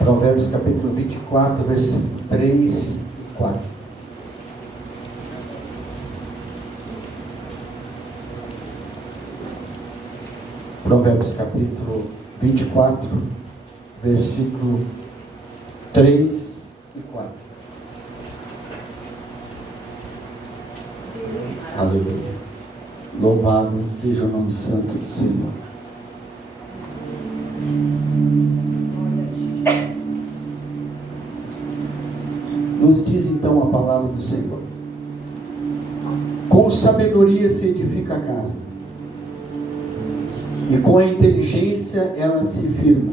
Provérbios capítulo 24, versículo 3 e 4. Provérbios capítulo 24, versículo 3 e 4. Aleluia. Louvado seja o nome santo do Senhor. Nos diz então a palavra do Senhor: com sabedoria se edifica a casa, e com a inteligência ela se firma,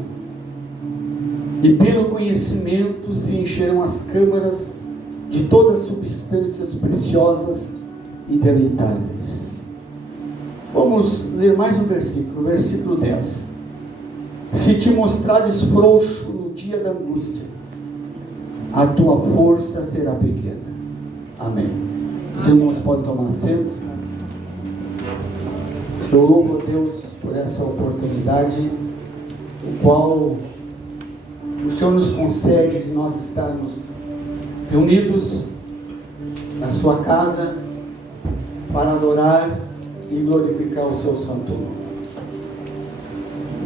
e pelo conhecimento se encherão as câmaras de todas as substâncias preciosas e deleitáveis. Vamos ler mais um versículo, versículo 10. Se te mostrares frouxo no dia da angústia, a tua força será pequena. Amém. Os irmãos podem tomar assento. Eu louvo a Deus por essa oportunidade, o qual o Senhor nos concede de nós estarmos reunidos na sua casa para adorar e glorificar o seu santo nome.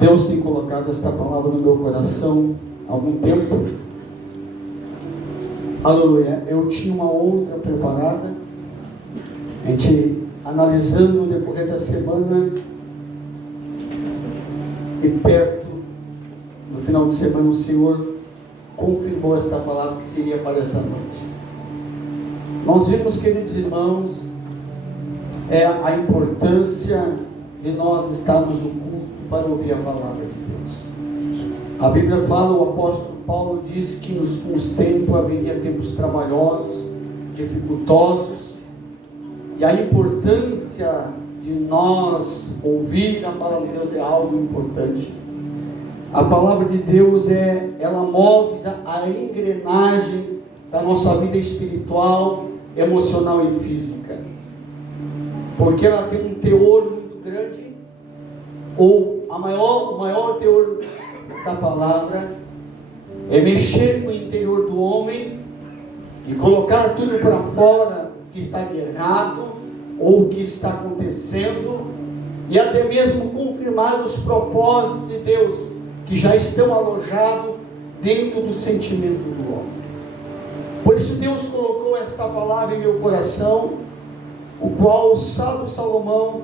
Deus tem colocado esta palavra no meu coração há algum tempo. Aleluia. Eu tinha uma outra preparada, a gente analisando no decorrer da semana, e perto no final de semana o Senhor confirmou esta palavra que seria para esta noite. Nós vimos, queridos irmãos, a importância de nós estarmos no culto para ouvir a palavra de Deus. A Bíblia fala, o apóstolo Paulo diz que nos últimos tempos haveria tempos trabalhosos, dificultosos, e a importância de nós ouvir a palavra de Deus é algo importante. A palavra de Deus ela move a engrenagem da nossa vida espiritual, emocional e física, porque ela tem um teor muito grande, ou o maior teor da palavra é mexer com o interior do homem e colocar tudo para fora que está de errado ou que está acontecendo, e até mesmo confirmar os propósitos de Deus que já estão alojados dentro do sentimento do homem. Por isso Deus colocou esta palavra em meu coração, o qual o sábio Salomão,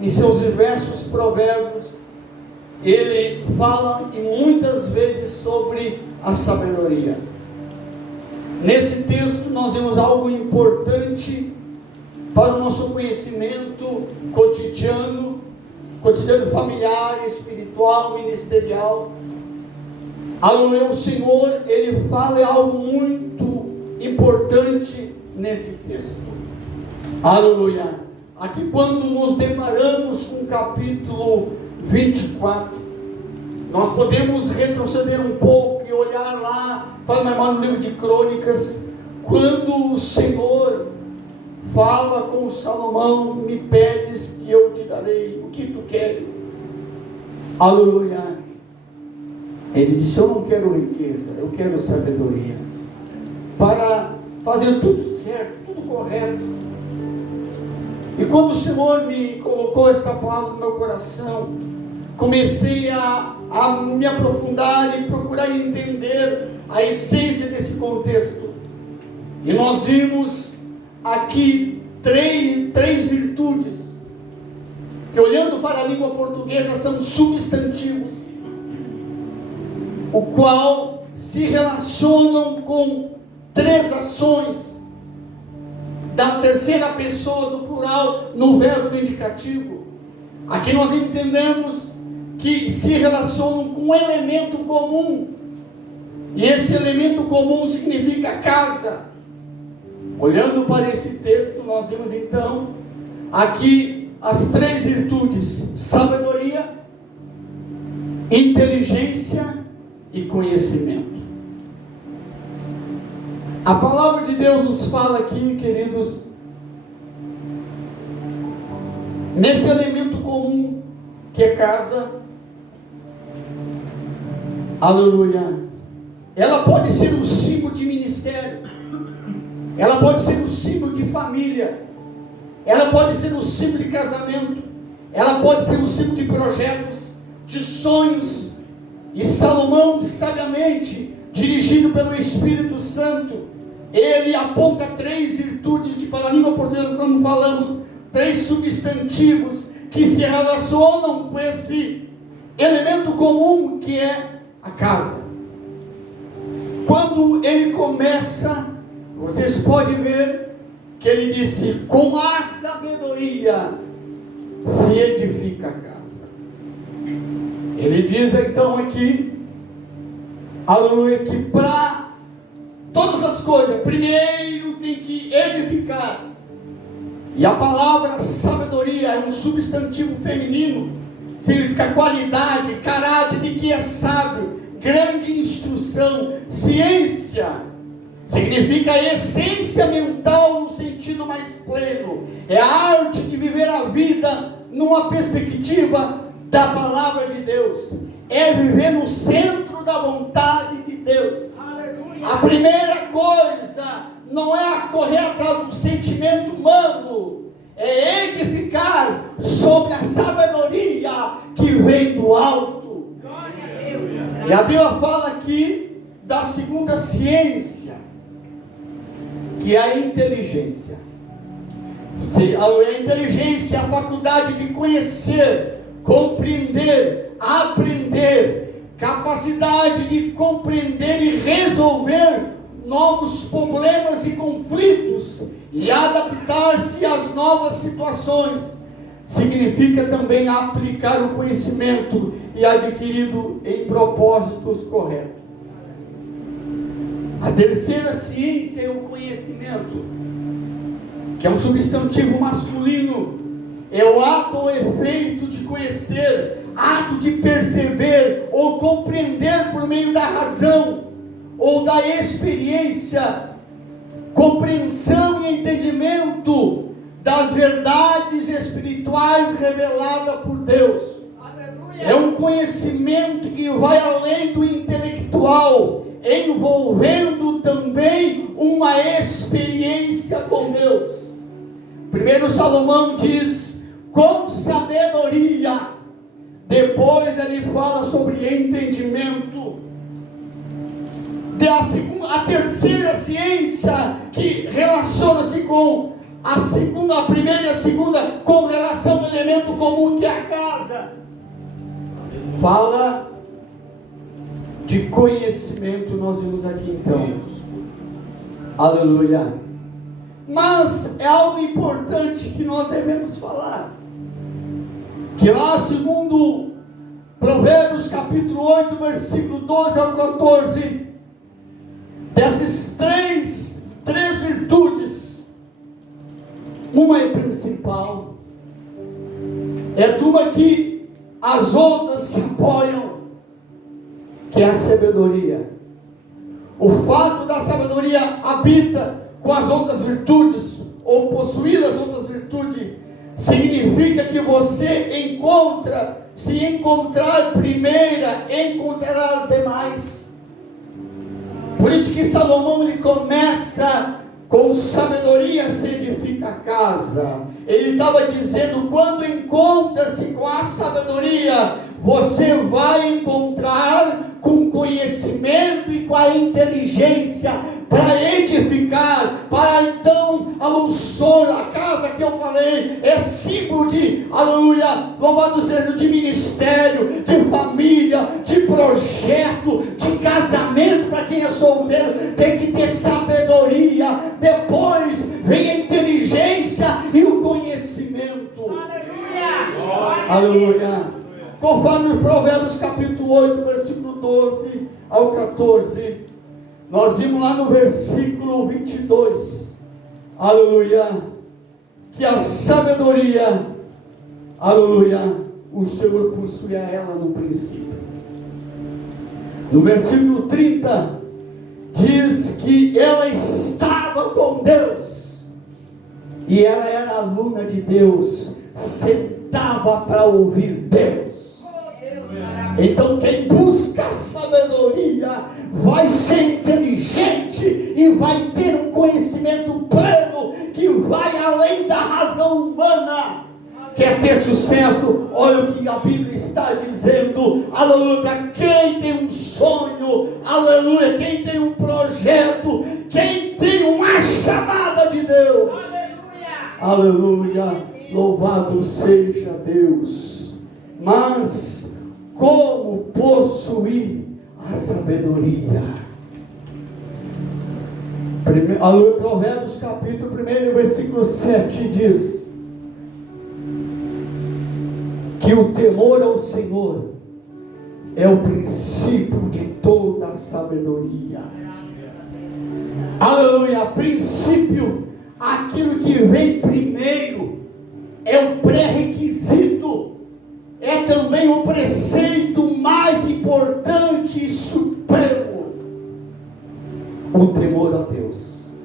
em seus diversos provérbios, ele fala e muitas vezes sobre a sabedoria. Nesse texto nós vemos algo importante para o nosso conhecimento cotidiano familiar, espiritual, ministerial. Aleluia. O Senhor, ele fala algo muito importante nesse texto. Aleluia. Aqui, quando nos deparamos com o capítulo 24, nós podemos retroceder um pouco e olhar lá, fala no livro de Crônicas, quando o Senhor fala com Salomão: me pedes que eu te darei o que tu queres. Aleluia. Ele disse: eu não quero riqueza, eu quero sabedoria para fazer tudo certo, tudo correto. E quando o Senhor me colocou esta palavra no meu coração, comecei a me aprofundar e procurar entender a essência desse contexto. E nós vimos aqui três virtudes, que olhando para a língua portuguesa são substantivos, o qual se relacionam com três ações da terceira pessoa do plural no verbo do indicativo. Aqui nós entendemos que se relacionam com um elemento comum, e esse elemento comum significa casa. Olhando para esse texto, nós vemos então aqui as três virtudes: sabedoria, inteligência e conhecimento. A palavra de Deus nos fala aqui, queridos, nesse elemento comum que é casa. Aleluia. ela pode ser um símbolo de ministério, ela pode ser um símbolo de família, ela pode ser um símbolo de casamento, ela pode ser um símbolo de projetos, de sonhos. E Salomão, sabiamente, dirigido pelo Espírito Santo, ele aponta 3 virtudes que, pela língua portuguesa, como falamos, 3 substantivos que se relacionam com esse elemento comum que é a casa. Quando ele começa, vocês podem ver que ele disse: com a sabedoria se edifica a casa. Ele diz então aqui, aleluia, que para todas as coisas, primeiro tem que edificar. E a palavra sabedoria é um substantivo feminino, significa qualidade, caráter de que é sábio, grande instrução. Ciência significa essência mental no sentido mais pleno, é a arte de viver a vida numa perspectiva da palavra de Deus, é viver no centro da vontade de Deus. Aleluia. A primeira coisa não é a correr atrás do sentimento humano, é edificar sobre a sabedoria que vem do alto. Glória a Deus. E a Bíblia fala aqui da segunda ciência, que é a inteligência. A inteligência é a faculdade de conhecer, compreender, aprender, capacidade de compreender e resolver novos problemas e conflitos e adaptar-se às novas situações. Significa também aplicar o conhecimento e adquirido em propósitos corretos. A terceira ciência é o conhecimento, que é um substantivo masculino. É o ato ou efeito de conhecer, ato de perceber ou compreender por meio da razão ou da experiência, compreensão e entendimento das verdades espirituais reveladas por Deus. Aleluia. É um conhecimento que vai além do intelectual, envolvendo também uma experiência com Deus. Primeiro Salomão diz: com sabedoria. Depois ele fala sobre entendimento. A terceira ciência, que relaciona-se com a primeira e a segunda, com relação ao elemento comum que é a casa, fala de conhecimento. Nós vimos aqui então, aleluia. Mas é algo importante que nós devemos falar, que lá segundo Provérbios capítulo 8, versículo 12 ao 14, dessas três virtudes, uma é principal, é de uma que as outras se apoiam, que é a sabedoria. O fato da sabedoria habita com as outras virtudes, ou possuir as outras virtudes, significa que você encontra, se encontrar primeira, encontrará as demais. Por isso que Salomão ele começa com sabedoria se edifica a casa. Ele estava dizendo, quando encontra-se com a sabedoria, você vai encontrar com conhecimento e com a inteligência para edificar, para então abençoar a casa que eu falei, é símbolo de, aleluia, louvado seja, de ministério, de família, de projeto, de casamento. Para quem é solteiro, tem que ter sabedoria, depois vem a inteligência e o conhecimento. Aleluia! Aleluia! Conforme Provérbios capítulo 8, versículo 12 ao 14, nós vimos lá no versículo 22, aleluia, que a sabedoria, aleluia, o Senhor possuía ela no princípio. No versículo 30, diz que ela estava com Deus, e ela era aluna de Deus, sentava para ouvir Deus. Então quem busca a sabedoria vai ser inteligente e vai ter um conhecimento pleno que vai além da razão humana. Quer ter sucesso? Olha o que a Bíblia está dizendo, aleluia, para quem tem um sonho, aleluia, quem tem um projeto, quem tem uma chamada de Deus, aleluia, louvado seja Deus. Mas como possuir a sabedoria? Aleluia, Provérbios capítulo 1, versículo 7 diz que o temor ao Senhor é o princípio de toda a sabedoria. Aleluia, princípio, aquilo que vem primeiro, é o pré-requisito, é também o preceito mais importante e supremo. O temor a Deus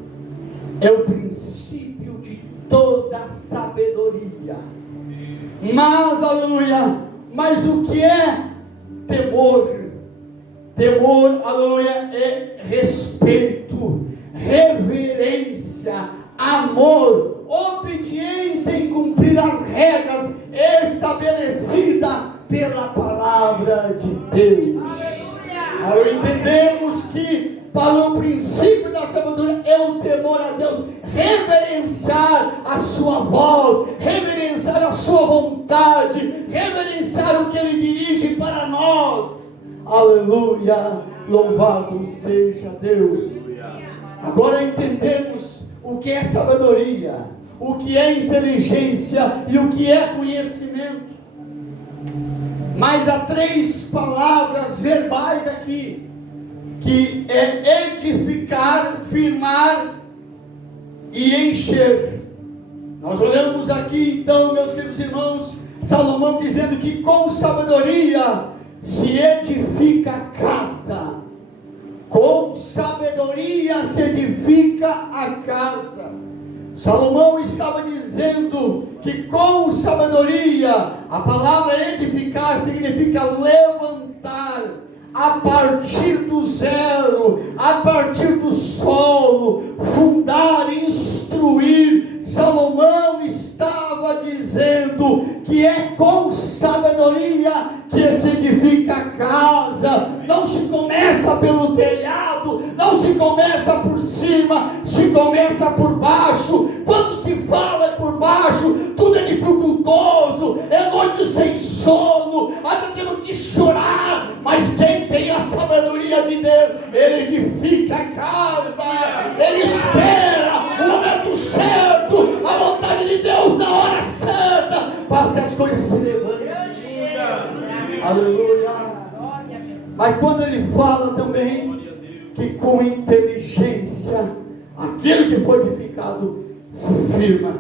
é o princípio de toda a sabedoria. Mas, aleluia, mas o que é temor? Temor, aleluia, é respeito, reverência, amor, obediência em cumprir as regras estabelecidas pela palavra de Deus. Aleluia. Entendemos que para o princípio da sabedoria é o temor a Deus, reverenciar a sua voz, reverenciar a sua vontade, reverenciar o que Ele dirige para nós. Aleluia, louvado seja Deus. Agora entendemos o que é sabedoria, o que é inteligência e o que é conhecimento. Mas há 3 palavras verbais aqui, que é edificar, firmar e encher. Nós olhamos aqui então, meus queridos irmãos, Salomão dizendo que com sabedoria se edifica a casa. Com sabedoria se edifica a casa. Salomão estava dizendo que com sabedoria, a palavra edificar significa levantar, a partir do zero, a partir do solo, fundar, instruir. Salomão estava dizendo que é com sabedoria que se edifica a casa. Não se começa pelo telhado, não se começa por cima, se começa por baixo. Quando se fala por baixo, tudo é dificultoso, é noite sem sono, até temos que chorar. Mas quem tem a sabedoria de Deus, ele edifica a casa, ele espera o momento certo, a vontade de Deus na hora certa, para que as coisas se levantem. Aleluia. Mas quando ele fala também que com inteligência aquilo que foi edificado se firma.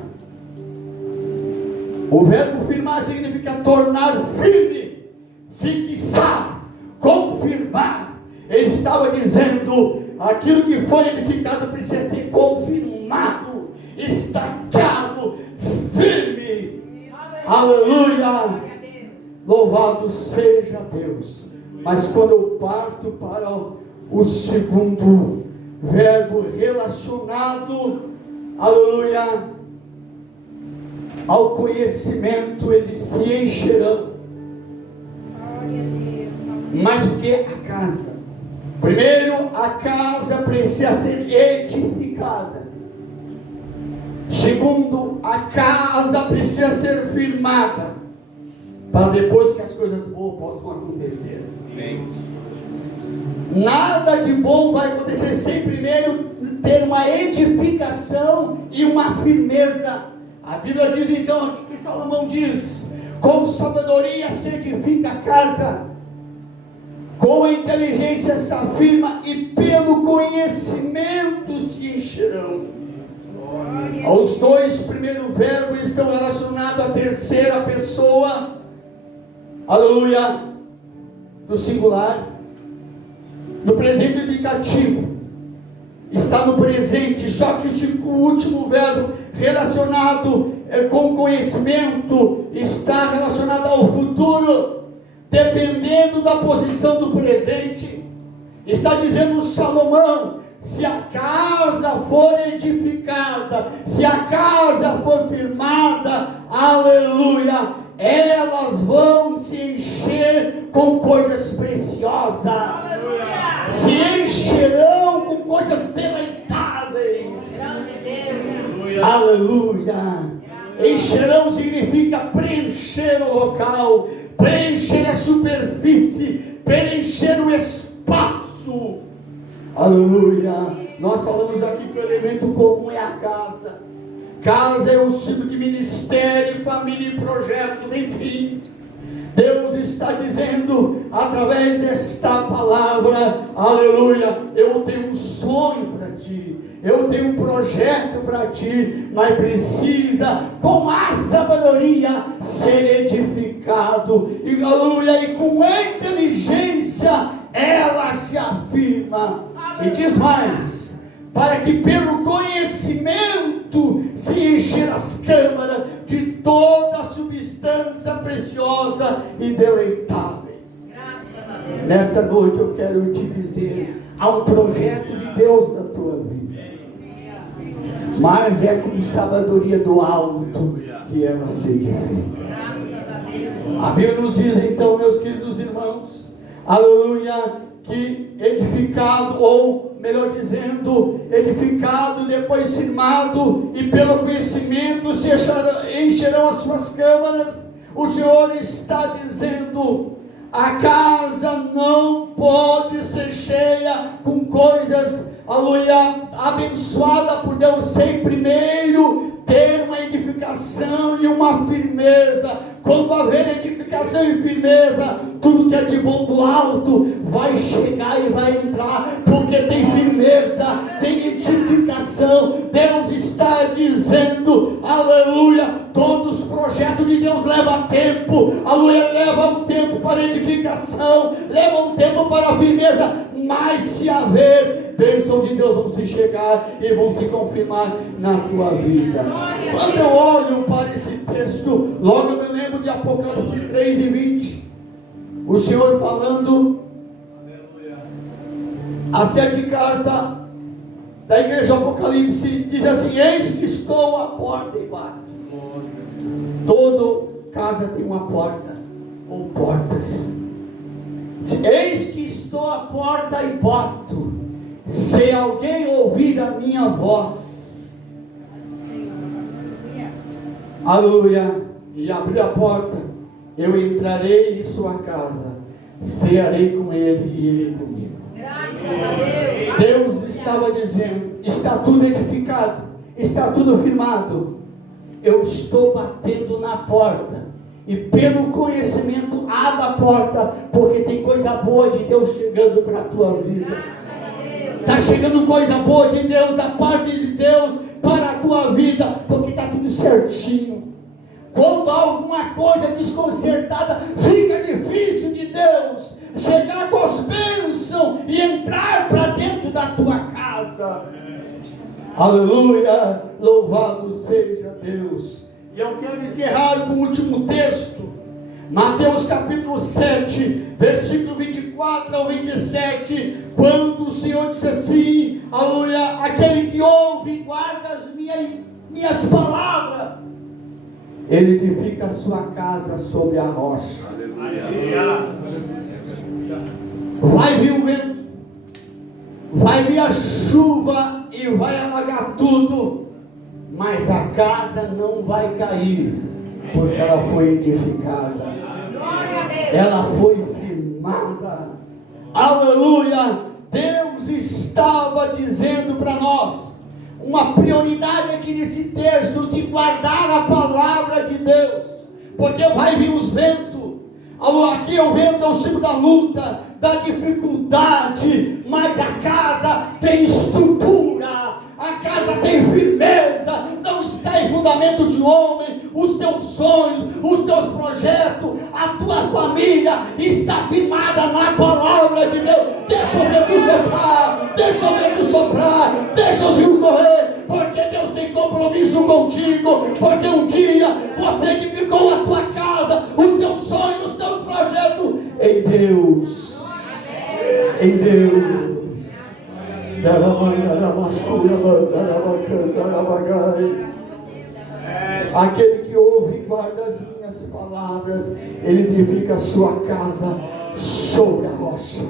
O verbo firmar significa tornar firme, fixar, confirmar. Ele estava dizendo, aquilo que foi edificado precisa ser confirmado, estacado, firme. Aleluia. Louvado seja Deus. Mas quando eu parto para o segundo verbo relacionado, aleluia, ao conhecimento, eles se encherão. Mas o que? A casa. Primeiro, a casa precisa ser edificada. Segundo, a casa precisa ser firmada, para depois que as coisas boas possam acontecer. Amém. Nada de bom vai acontecer sem primeiro ter uma edificação e uma firmeza. A Bíblia diz então, que Salomão diz, com sabedoria se edifica a casa, com a inteligência se afirma e pelo conhecimento se encherão. Os 2 primeiros verbos estão relacionados à terceira pessoa, aleluia, do singular. No presente indicativo está no presente, só que o último verbo relacionado com conhecimento está relacionado ao futuro. Dependendo da posição do presente, Está dizendo Salomão: se a casa for edificada, se a casa for firmada, aleluia, elas vão se encher com coisas preciosas, aleluia, se encherão com coisas deleitáveis, aleluia. Encherão significa preencher o local, preencher a superfície, preencher o espaço, aleluia. Nós falamos aqui que o elemento comum é a casa. Casa é o símbolo de ministério, família e projetos, enfim. Deus está dizendo, através desta palavra, aleluia, eu tenho um sonho para ti, eu tenho um projeto para ti, mas precisa, com a sabedoria, ser edificado, e aleluia, e com inteligência, ela se afirma, e diz mais, para que pelo conhecimento se encher as câmaras de toda a substância preciosa e deleitáveis. Nesta noite eu quero te dizer, há um projeto de Deus na tua vida, mas é com sabedoria do alto que ela se edifica. A Bíblia nos diz então, meus queridos irmãos, aleluia, que edificado, ou melhor dizendo, edificado, depois firmado, e pelo conhecimento se encherão as suas câmaras. O Senhor está dizendo, a casa não pode ser cheia com coisas, aleluia, abençoada por Deus, sem primeiro ter uma edificação e uma firmeza. Quando haver edificação e firmeza, tudo que é de bom do alto vai chegar e vai entrar, porque tem firmeza, tem edificação. Deus está dizendo, aleluia, todos os projetos de Deus levam tempo, aleluia, levam um tempo para edificação, levam um tempo para a firmeza, mas se haver bênção de Deus, vão se chegar e vão se confirmar na tua vida. Quando eu olho para esse texto, logo eu me lembro de Apocalipse 3:20, o Senhor falando, a 7 carta da igreja Apocalipse, diz assim: eis que estou à porta e bato. Toda casa tem uma porta, ou portas. Eis que estou à porta e bato. Se alguém ouvir a minha voz, aleluia, e abrir a porta, eu entrarei em sua casa, cearei com ele e ele comigo. Graças a Deus. Deus estava dizendo, está tudo edificado, está tudo firmado, eu estou batendo na porta, e pelo conhecimento abra a porta, porque tem coisa boa de Deus chegando para a tua vida. Está chegando coisa boa de Deus, da parte de Deus para a tua vida, porque está tudo certinho. Quando há alguma coisa desconcertada, fica difícil de Deus chegar com as bênçãos e entrar para dentro da tua casa. Aleluia, louvado seja Deus. E eu quero encerrar com o último texto, Mateus capítulo 7, versículo 24 ao 27, quando o Senhor disse assim, aleluia, aquele que ouve e guarda as minhas palavras, ele edifica a sua casa sobre a rocha. Aleluia. Vai vir o vento, vai vir a chuva e vai alagar tudo, mas a casa não vai cair, porque ela foi edificada, ela foi firmada. Aleluia. Deus estava dizendo para nós uma prioridade aqui nesse texto, de guardar a palavra de Deus, porque vai vir os ventos. Aqui o vento é o símbolo da luta, da dificuldade, mas a casa tem estrutura, a casa tem firmeza, não está em fundamento de homem. Os teus sonhos, os teus projetos, a tua família está firmada na palavra de Deus. Deixa o vento soprar, deixa o vento soprar, deixa os rios correr, porque Deus tem compromisso contigo, porque um dia você edificou a tua casa, os teus sonhos, os teus projetos em Deus. Em Deus. Deus. Aquele que ouve e guarda as minhas palavras, ele edifica a sua casa sobre a rocha.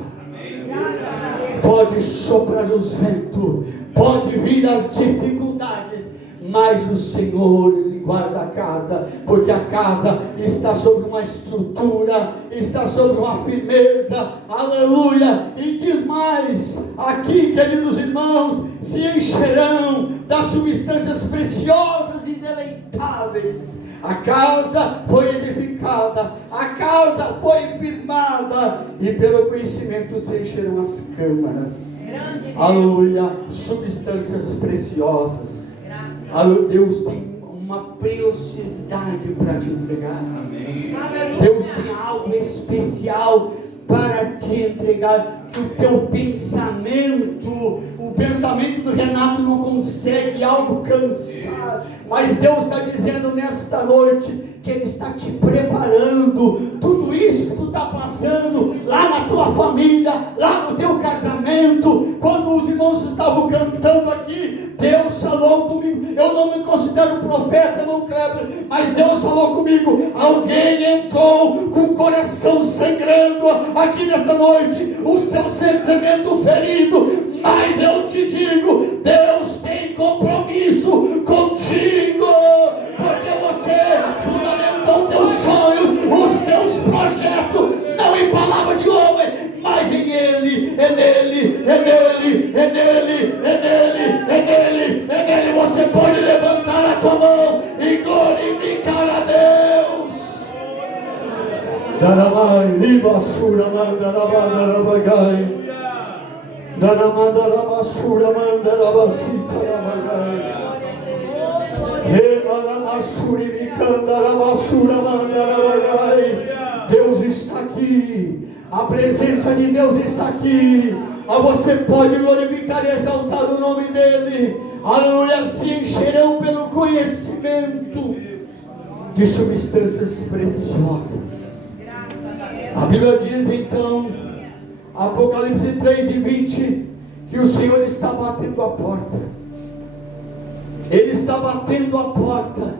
Pode soprar os ventos, pode vir as dificuldades, mas o Senhor, Ele guarda a casa, porque a casa está sobre uma estrutura, está sobre uma firmeza, aleluia. E diz mais, aqui, queridos irmãos, se encherão das substâncias preciosas e deleitáveis. A casa foi edificada, a casa foi firmada, e pelo conhecimento se encherão as câmaras. Aleluia, substâncias preciosas. Aleluia, Deus tem uma preciosidade para te entregar. Deus tem algo especial para te entregar, que o teu pensamento, o pensamento do Renato não consegue alcançar, mas Deus está dizendo nesta noite, que Ele está te preparando, tudo isso que tu está passando, lá na tua família, lá no teu casamento, quando os irmãos estavam cantando aqui, Deus falou comigo, eu não me considero profeta, irmão Kleber, mas Deus falou comigo, alguém entrou com o coração sangrando aqui nesta noite, o seu sentimento ferido, mas eu te digo, Deus tem compromisso contigo, porque você fundamentou teus sonhos, os teus projetos, não em palavra de homem, mas em Ele, é nele, é nele, é nele, é nele, é nele, é nele. Você pode levantar a tua mão e glorificar a Deus. Daramai, libasura, mandarabai, daramandaramasura, mandarabasita, daramai. Deus está aqui, a presença de Deus está aqui. Você pode glorificar e exaltar o nome dEle. Aleluia, se encherão pelo conhecimento de substâncias preciosas. A Bíblia diz então, Apocalipse 3:20, que o Senhor está batendo a porta. Ele está batendo a porta.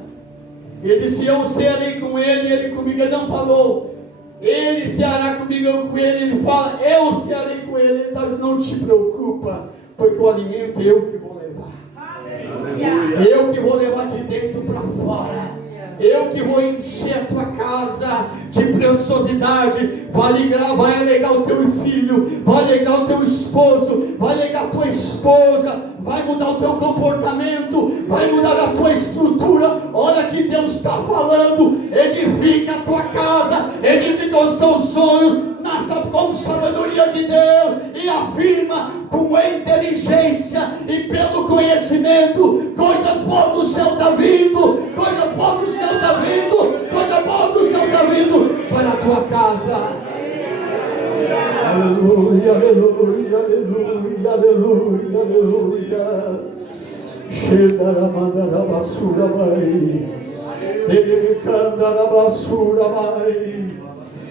Ele disse, eu cearei com ele, ele comigo. Ele não falou, ele ceará comigo, eu com ele. Ele fala, eu cearei com ele. Ele está dizendo, não te preocupa, porque o alimento eu que vou levar. Aleluia. Eu que vou levar de dentro para fora. Eu que vou encher a tua casa de preciosidade. Vai alegar o teu filho, vai alegar o teu esposo, vai alegar a tua esposa, vai mudar o teu comportamento, vai mudar a tua estrutura. Olha que Deus está falando, edifica a tua casa, edifica os teus sonhos, com sabedoria de Deus, e afirma com inteligência e pelo conhecimento, coisas boas do céu está vindo, coisas boas do céu está vindo, coisas boas do céu está vindo para a tua casa. Aleluia, aleluia, aleluia, aleluia, aleluia. Chega mandar basura, mãe. Ele canta na basura, mãe.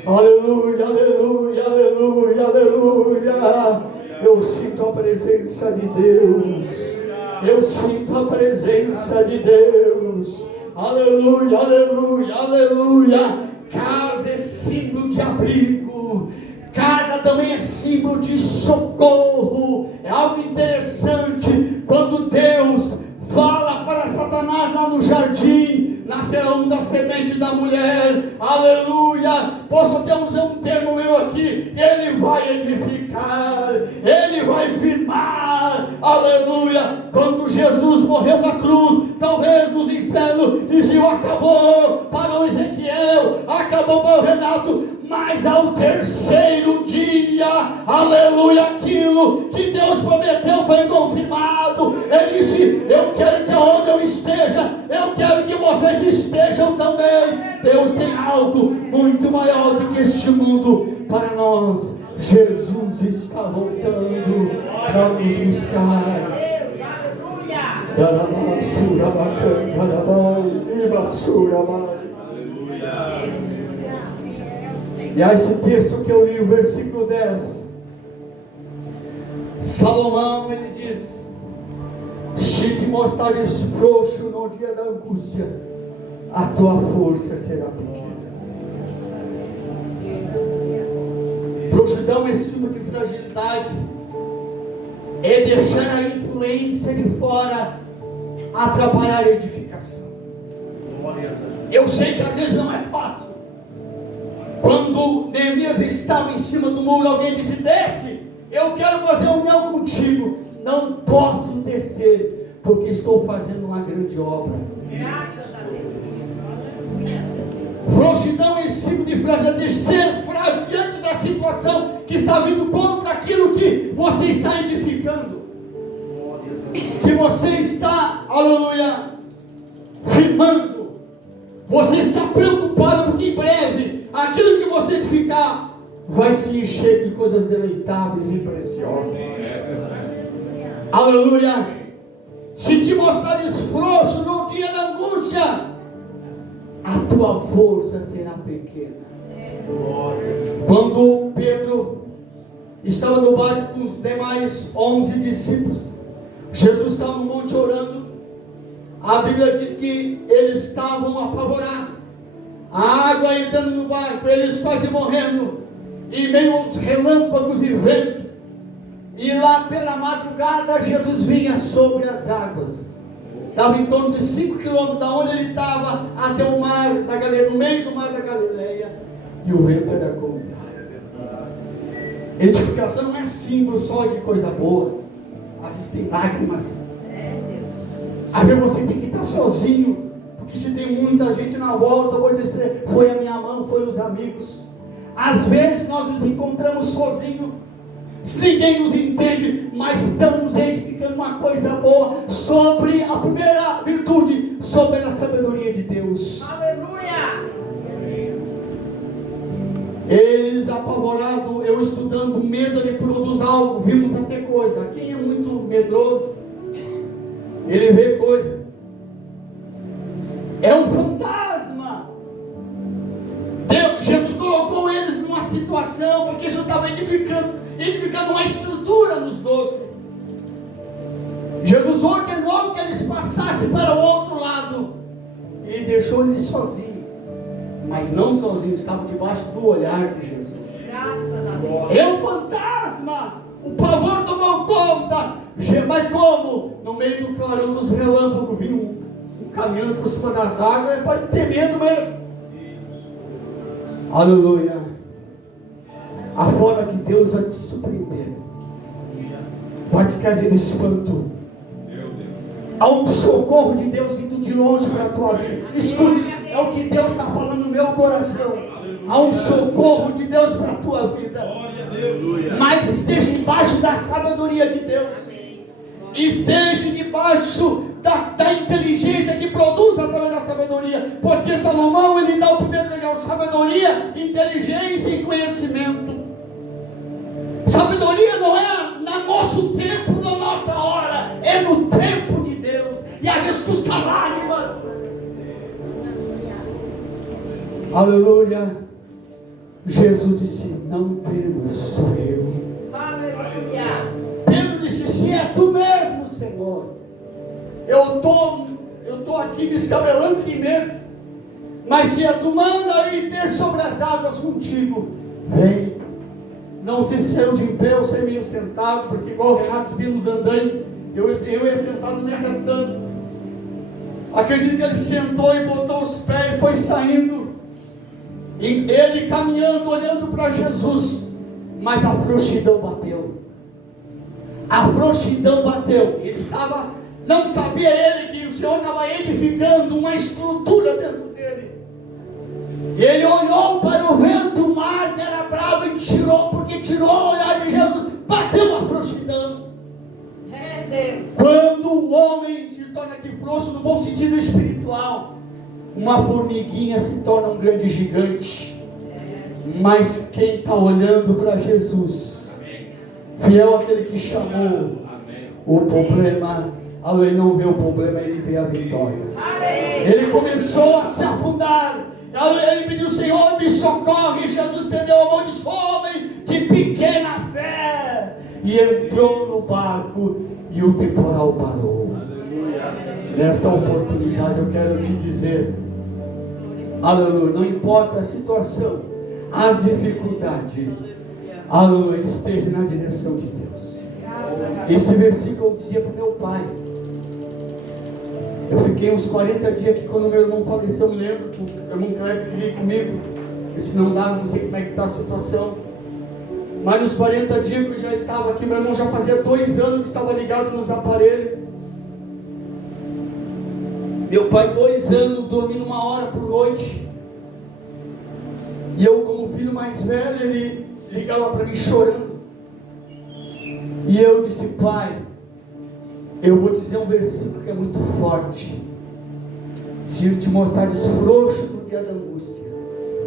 Aleluia, aleluia, aleluia, aleluia. Eu sinto a presença de Deus. Eu sinto a presença de Deus. Aleluia, aleluia, aleluia. Casa é símbolo de abrigo. Casa também é símbolo de socorro. É algo interessante quando Deus fala para Satanás lá no jardim: nascerão da semente da mulher. Aleluia. Posso até usar um termo meu aqui: ele vai edificar, ele vai firmar. Aleluia. Quando Jesus morreu na cruz, talvez nos infernos diziam: acabou para o Ezequiel, acabou para o Renato. Mas ao terceiro dia, aleluia, aquilo que Deus prometeu foi confirmado. Ele disse: eu quero que onde eu esteja, eu quero que vocês estejam também. Deus tem algo muito maior do que este mundo para nós. Jesus está voltando para nos buscar. E a esse texto que eu li, o versículo 10, Salomão, ele diz: se te mostrares frouxo no dia da angústia, a tua força será pequena. Frouxidão é símbolo de fragilidade, é deixar a influência de fora atrapalhar a edificação. Eu sei que às vezes não é fácil. Quando Neemias estava em cima do muro, alguém disse: desce, eu quero fazer união contigo. Não posso descer, porque estou fazendo uma grande obra. Graças a Deus. Frouxidão é símbolo de fragilidade, de ser frágil diante da situação que está vindo contra aquilo que você está edificando, que você está, aleluia, firmando. Você está preocupado porque em breve aquilo que você edificar vai se encher de coisas deleitáveis e preciosas. Aleluia. Se te mostrares frouxo no dia da angústia, a tua força será pequena. Quando Pedro estava no barco com os demais 11 discípulos, Jesus estava no monte orando. A Bíblia diz que eles estavam apavorados, a água entrando no barco, eles quase morrendo, em meio aos relâmpagos e vento. E lá pela madrugada Jesus vinha sobre as águas. Estava em torno de 5 quilômetros da onde ele estava até o mar da Galileia, no meio do mar da Galileia, e o vento era contrário. Edificação não é símbolo só de coisa boa. Às vezes tem lágrimas. Às vezes você tem que estar sozinho, porque se tem muita gente na volta, vou dizer, foi a minha mão, foi os amigos. Às vezes nós nos encontramos sozinhos, ninguém nos entende, mas estamos edificando uma coisa boa sobre a primeira virtude, sobre a sabedoria de Deus. Aleluia! Eles apavorados, eu estudando, medo ele produz algo, vimos até coisa. Quem é muito medroso, ele vê coisa. É um fantasma. Jesus colocou eles numa situação, porque Jesus estava edificando uma estrutura nos 12. Jesus ordenou que eles passassem para o outro lado e deixou eles sozinhos, mas não sozinhos, estavam debaixo do olhar de Jesus. Graças a Deus. É um fantasma. O pavor tomou conta. Mas como? No meio do clarão dos relâmpagos vinha um caminhando por cima das águas, pode ter medo mesmo. Aleluia. A forma que Deus vai te surpreender, vai te trazer espanto. Há um socorro de Deus vindo de longe para a tua vida. Escute, é o que Deus está falando no meu coração. Há um socorro de Deus para a tua vida. Mas esteja debaixo da sabedoria de Deus. Esteja debaixo da inteligência que produz através da sabedoria. Porque Salomão, ele dá o primeiro legal: sabedoria, inteligência e conhecimento. Sabedoria não é no nosso tempo, na nossa hora, é no tempo de Deus. E às vezes custa lágrimas. Aleluia. Jesus disse: não temas, sou eu. Aleluia. Pedro disse: se é tu mesmo, Senhor, eu estou aqui me escabelando de medo, mas se é tu, manda ir ter sobre as águas contigo. Vem. Não sei se eram de em pé ou se é meio sentado, porque igual o Renato vimos andando, eu ia sentado me arrastando. Acredito que ele sentou e botou os pés e foi saindo. E ele caminhando, olhando para Jesus. Mas a frouxidão bateu. A frouxidão bateu. Ele estava, não sabia ele que o Senhor estava edificando uma estrutura dentro dele. E ele olhou para o vento, o mar que era bravo, e tirou, porque tirou o olhar de Jesus. Bateu a frouxidão. É Deus. Quando o homem se torna aqui frouxo, no bom sentido espiritual, uma formiguinha se torna um grande gigante. Mas quem está olhando para Jesus, fiel àquele que chamou, o problema, ao ele não vê o problema, ele vê a vitória. Ele começou a se afundar. Ele pediu: Senhor, me socorre. Jesus perdeu a mão e disse: homem de pequena fé, e entrou no barco e o temporal parou. Nesta oportunidade eu quero te dizer, aleluia, não importa a situação, as dificuldades, aleluia, esteja na direção de Deus. Esse versículo eu dizia para meu pai. Eu fiquei uns 40 dias aqui quando meu irmão faleceu, eu me lembro, o irmão Kleber que veio comigo, disse não dá, não sei como é que está a situação. Mas nos 40 dias que eu já estava aqui, meu irmão já fazia 2 anos que estava ligado nos aparelhos. Meu pai 2 anos dormindo 1 hora por noite. E eu como filho mais velho, ele ligava para mim chorando. E eu disse, pai, eu vou dizer um versículo que é muito forte. Se eu te mostrar desfrouxo no dia da angústia,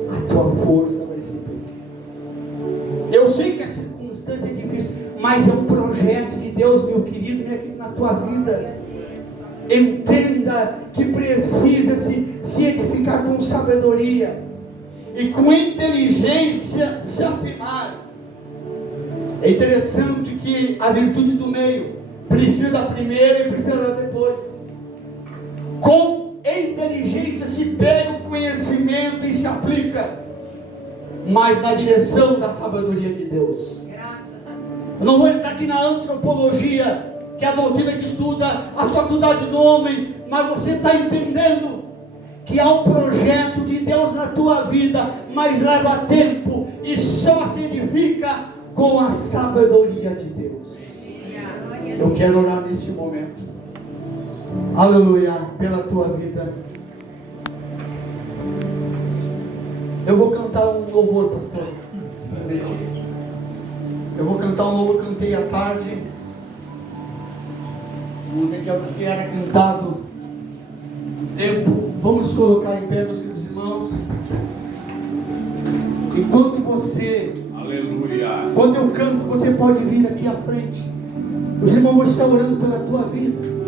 a tua força vai ser pequena. Eu sei que a circunstância é difícil, mas é um projeto de Deus, meu querido, minha querida, na tua vida. Entenda que precisa se edificar com sabedoria e com inteligência se afirmar. É interessante que a virtude do meio precisa da primeira e precisa da depois. Com inteligência se pega o conhecimento e se aplica, mas na direção da sabedoria de Deus. Eu não vou entrar aqui na antropologia, que é a doutrina que estuda as faculdades do homem, mas você está entendendo que há um projeto de Deus na tua vida, mas leva tempo e só se edifica com a sabedoria de Deus. Eu quero orar neste momento, aleluia, pela tua vida. Eu vou cantar um louvor, pastor. Eu vou cantar um louvor que eu cantei à tarde. O Ezequiel disse que era cantado no tempo. Vamos colocar em pé, meus queridos irmãos. Enquanto você, aleluia, quando eu canto, você pode vir aqui à frente. Os irmãos vão estar orando pela tua vida.